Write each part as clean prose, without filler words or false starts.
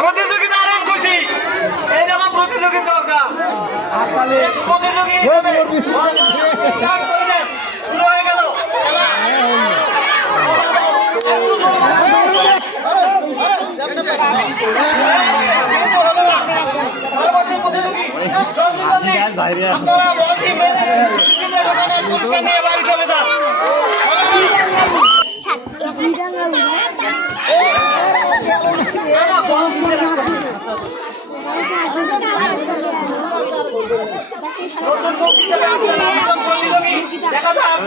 প্রতিযোগিতা অনেক খুশি, এই রকম প্রতিযোগিতা শুরু হয়ে গেল। পুরস্কার নিয়ে বাড়ি চলে যান। দেখা যাক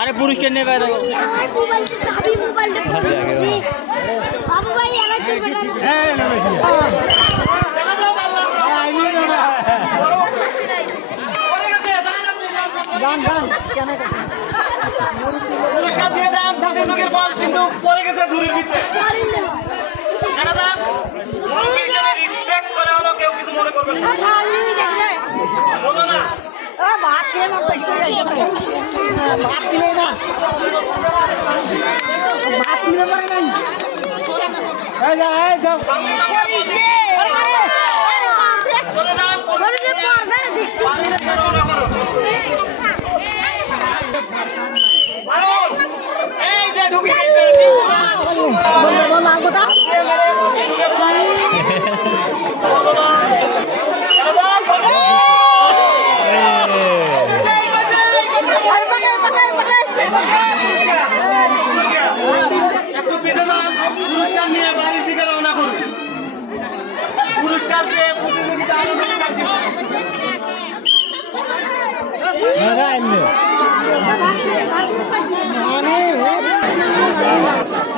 আরে পুরস্কার নেবে কিন্তু পরে গেছে দূরের ভিতরে কেউ কিছু মনে করবে না। এই যে ঢুকে পুরস্কার নিয়ে বাড়ির দিকে রওনা করুন। পুরস্কার পেয়ে প্রতিযোগিতা আরো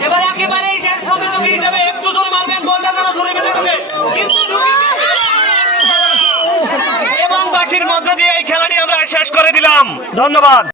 এবার একেবারে শেষ প্রতিযোগী হিসেবে একটু জোরে মারবেন, বলটা যেন জোরে বেঁধে ঢুকে, কিন্তু এবং বাসির মধ্যে দিয়ে এই খেলাটি আমরা শেষ করে দিলাম। ধন্যবাদ।